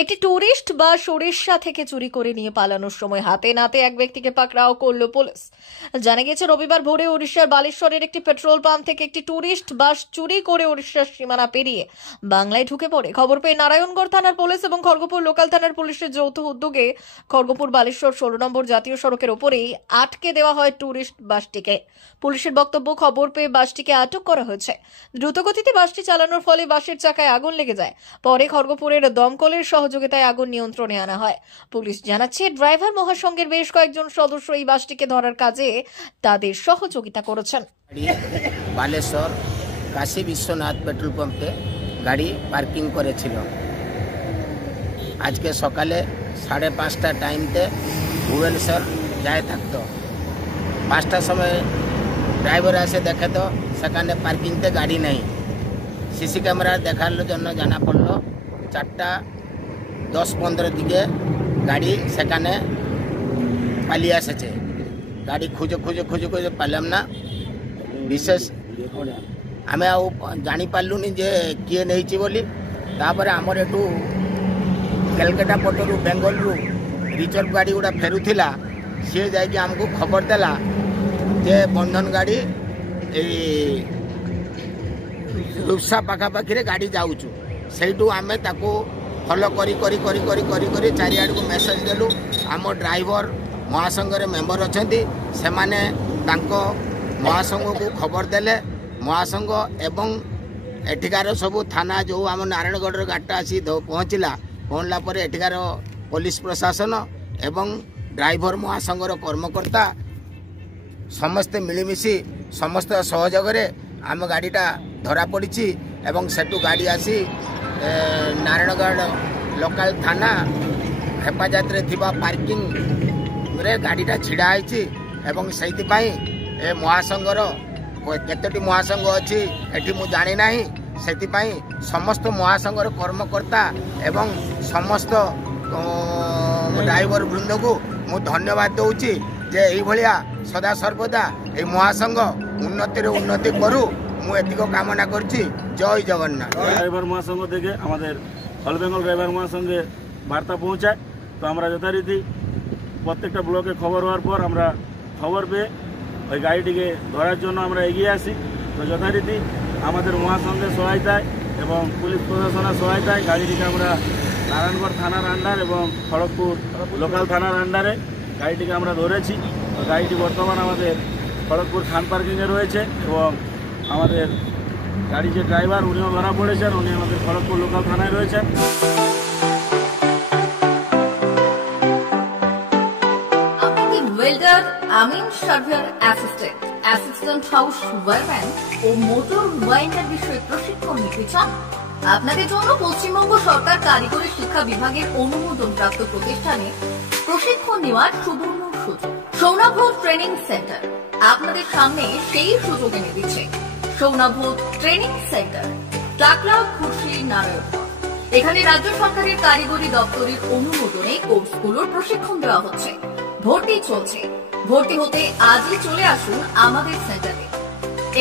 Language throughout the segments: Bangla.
একটি টুরিস্ট বাস ওড়িশা থেকে চুরি করে নিয়ে পালানোর সময় হাতে নাতে এক ব্যক্তিকে পাকড়াও করল পুলিশ। জানা গেছে রবিবার ভোরে ওড়িশার বালেশ্বরের একটি পেট্রোল পাম্প থেকে একটি টুরিস্ট বাস চুরি করে ওড়িশার সীমানা পেরিয়ে বাংলায় ঢুকে পড়ে। খবর পেয়ে নারায়ণগড় থানার পুলিশ এবং খড়গপুর লোকাল থানার পুলিশের যৌথ উদ্যোগে খড়গপুর বালেশ্বর 16 নম্বর জাতীয় সড়কের ওপরেই আটকে দেওয়া হয় টুরিস্ট বাসটিকে। পুলিশের বক্তব্য, খবর পেয়ে বাসটিকে আটক করা হয়েছে। দ্রুতগতিতে বাসটি চালানোর ফলে বাসের চাকায় আগুন লেগে যায়। পরে খড়গপুরের দমকলের সহযোগিতায় আগুন নিয়ন্ত্রণে আনা হয়। পুলিশ জানাচ্ছে, ড্রাইভার মহাসংঘের বেশ কয়েকজন সদস্য এই বাসটিকে ধরার কাজে তাদের সহযোগিতা করেছেন। বালেশ্বর কাশী বিশ্বনাথ পেট্রোল পাম্পে গাড়ি পার্কিং করেছিল। আজকে সকালে 5:30টা টাইমতে ভুবনেশ্বর যায় থাকতো। 5টার সময় ড্রাইভার আসে দেখে তো সেখানে পার্কিংতে গাড়ি নেই। সিসি ক্যামেরা দেখার জন্য জানা পড়লো 4টা 10-15 দিকে গাড়ি সেখানে পালিয়ে এসেছে। গাড়ি খুঁজে খুঁজে খুঁজে খুঁজে পাইলাম না। বিশেষ আমি জানি পারলুনি যে কিଏ নেইছি বলি। তারপরে আমার একটু কলকাতা পটরু বেঙ্গলরু রিজর্ভ গাড়ি গুড়া ফেরুলা, সি যাই আমাকে খবর দেলা যে বন্ধন গাড়ি এই রূপসা পাখাপাখি গাড়ি যাচ্ছু। সেইটু আমি তাকে ফলো করি করি করি করি করি করি চারিআড়କୁ মেসেজ দেলু। ଆମ ଡ୍ରାଇଭର ମହାସଂଘରେ ମେମ୍ବର ଅଛନ୍ତି, ସେମାନେ ତାଙ୍କ ମହାସଂଘକୁ ଖବର ଦେଲେ। ମହାସଂଘ ଏବଂ ଏଠିକାର ସବୁ ଥାନା ଯେଉଁ ଆମ ନାରାୟଣଗଡ଼ର ଗାଡ଼ିଟା ଆସି ପହଞ୍ଚିଲା ପରେ ଏଠିକାର ପୋଲିସ ପ୍ରଶାସନ ଏବଂ ଡ୍ରାଇଭର ମହାସଂଘର କର୍ମକର୍ତ୍ତା ସମସ୍ତେ ମିଳିମିଶି ସମସ୍ତ ସହଯୋଗରେ ଆମ ଗାଡ଼ିଟା ଧରା ପଡ଼ିଛି ଏବଂ ସେଠୁ ଗାଡ଼ି ଆସି ନାରାୟଣଗଡ଼ ଲୋକାଲ ଥାନା ହେପାଜତରେ ଥିବା ପାର୍କିଂରେ ଗାଡ଼ିଟା ଛିଡ଼ା ହେଇଛି। ଏବଂ ସେଇଥିପାଇଁ ଏ ମହାସଂଘର କେତୋଟି ମହାସଂଘ ଅଛି ଏଠି ମୁଁ ଜାଣି ନାହିଁ। ସେଥିପାଇଁ ସମସ୍ତ ମହାସଂଘର କର୍ମକର୍ତ୍ତା ଏବଂ ସମସ୍ତ ଡ୍ରାଇଭର ବୃନ୍ଦକୁ ମୁଁ ଧନ୍ୟବାଦ ଦେଉଛି ଯେ ଏଇଭଳିଆ ସଦାସର୍ବଦା এই মহাসংঘ উন্নতির উন্নতি করু। ମୁଁ ଏତିକି କାମନା করছি। জয় জগন্নাথ। ড্রাইভার মহাসংঘ থেকে আমাদের অল বেঙ্গল ড্রাইভার মহাসংঘে বার্তা পৌঁছায়। তো আমরা যথারীতি প্রত্যেকটা ব্লকে খবর হওয়ার পর আমরা খবর পেয়ে ওই গাড়িটিকে ধরার জন্য আমরা এগিয়ে আসি। তো যথারীতি আমাদের মহাসংঘের সহায়তায় এবং পুলিশ প্রশাসনের সহায়তায় গাড়িটিকে আমরা নারায়ণগড় থানার আন্ডার এবং খড়গপুর লোকাল থানার আন্ডারে গাড়িটিকে আমরা ধরেছি। তো গাড়িটি বর্তমান আমাদের খড়গপুর খান পার্কিংয়ে রয়েছে এবং আমাদের গাড়ি যে ড্রাইভার উনিও ধরা পড়েছেন, উনি আমাদের খড়গপুর লোকাল থানায় রয়েছেন। ওয়েল্ডার, আমিন surveyor assistant, assistant house wireman ও মোটর ওয়াইন্ডার বিষয়ে প্রশিক্ষণ নিতে চান? আপনাদের জন্য পশ্চিমবঙ্গ সরকার কারিগরি শিক্ষা বিভাগের অনুমোদনপ্রাপ্ত প্রতিষ্ঠানে প্রশিক্ষণ নেওয়ার সুবর্ণ সুযোগ। সৌনাভ ট্রেনিং সেন্টার আপনাদের সামনে সেই সুযোগ এনে দিচ্ছে। সৌনাভ ট্রেনিং সেন্টার, টাকলা, খুশি, নারায়ণগড়। এখানে রাজ্য সরকারের কারিগরি দপ্তরের অনুমোদনে কোর্সগুলোর প্রশিক্ষণ দেওয়া হচ্ছে। ভর্তি চলছে। ভর্তি হতে আজই চলে আসুন আমাদের সেন্টারে।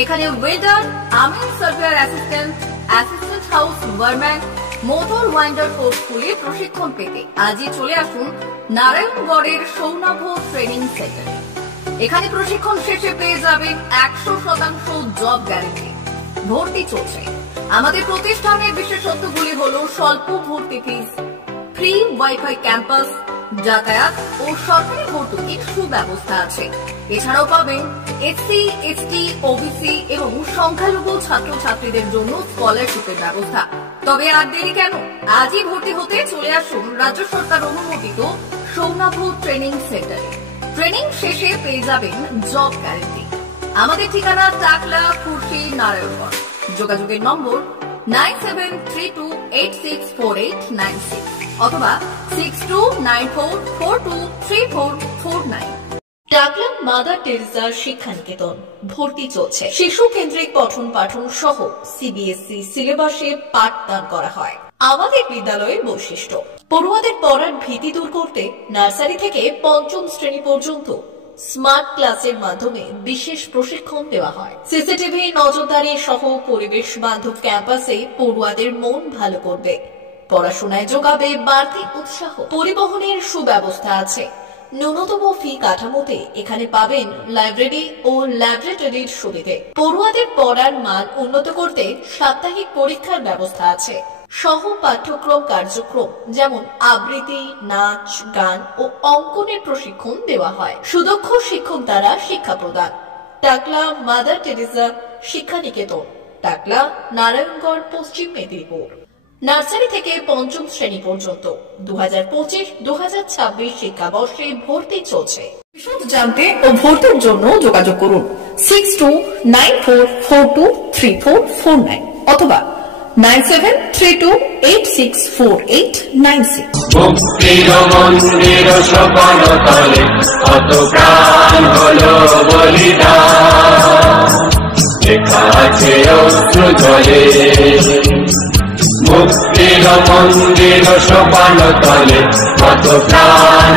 এখানে ওয়েল্ডার, আমিন surveyor assistant, assistant house wireman, motor winder কোর্সগুলি প্রশিক্ষণ পেতে আজই চলে আসুন নারায়ণগড়ের সৌনাভ ট্রেনিং সেন্টারে। এখানে প্রশিক্ষণ শেষে পেয়ে যাবেন 100% জব গ্যারান্টি। ভর্তি চলছে। আমাদের প্রতিষ্ঠানের বিশেষত্বগুলি হল স্বল্প ভর্তি ফিস, ফ্রি ওয়াইফাই ক্যাম্পাস, যাতায়াত ও সরকারি ভর্তুকির সুব্যবস্থা আছে। এছাড়াও পাবেন এসসি, এসটি, ওবিসি এবং সংখ্যালঘু ছাত্রছাত্রীদের জন্য স্কলারশিপের ব্যবস্থা। তবে আর দেরি কেন? আজই ভর্তি হতে চলে আসুন রাজ্য সরকার অনুমোদিত সৌনাভ ট্রেনিং সেন্টারে। ট্রেনিং শেষে পেয়ে যাবেন জব গ্যারান্টি। আমাদের ঠিকানা টাকলা, খুশি, নারায়ণগড়। যোগাযোগের নম্বর 9732864896 অথবা 6294423449। টাকলা মাদার টেরেসা শিক্ষানিকেতন। ভর্তি চলছে। শিশু কেন্দ্রিক পঠন পাঠন সহ সিবিএসই সিলেবাসে পাঠদান করা হয়। আমাদের বিদ্যালয়ের বৈশিষ্ট্য, পড়ুয়াদের পড়ার ভীতি দূর করতে নার্সারি থেকে 5ম শ্রেণী পর্যন্ত স্মার্ট ক্লাসের মাধ্যমে বিশেষ প্রশিক্ষণ দেওয়া হয়। সিসিটিভি নজরদারি সহ পরিবেশ বান্ধব ক্যাম্পাসে পড়ুয়াদের মন ভালো করবে। পড়াশোনায় যোগাবে বাড়তি উৎসাহ। পরিবহনের সুব্যবস্থা আছে। ন্যূনতম ফি কাঠামোতে এখানে পাবেন লাইব্রেরি ও ল্যাবরেটরির সুবিধে। পড়ুয়াদের পড়ার মান উন্নত করতে সাপ্তাহিক পরীক্ষার ব্যবস্থা আছে। সহ পাঠ্যক্রম কার্যক্রম যেমন আবৃত্তি, নাচ, গান ও অঙ্কনের প্রশিক্ষণ দেওয়া হয়। সুদক্ষ শিক্ষক দ্বারা শিক্ষা প্রদান। টাকলা মাদার টেরেসা শিক্ষা নিকেতন, টাকলা, নারায়ণগড়, পশ্চিম মেদিনীপুর। নার্সারি থেকে পঞ্চম শ্রেণী পর্যন্ত 2025-2026 শিক্ষাবর্ষে ভর্তি চলছে। বিশদ জানতে ও ভর্তির জন্য যোগাযোগ করুন 6294423449 অথবা 9732864896। মুক্তির মন্দির সোপান তলে কত প্রাণ হলো বলিদান, লেখা আছে অশ্রু জলে। মুক্তির মন্দির সোপান তলে কত প্রাণ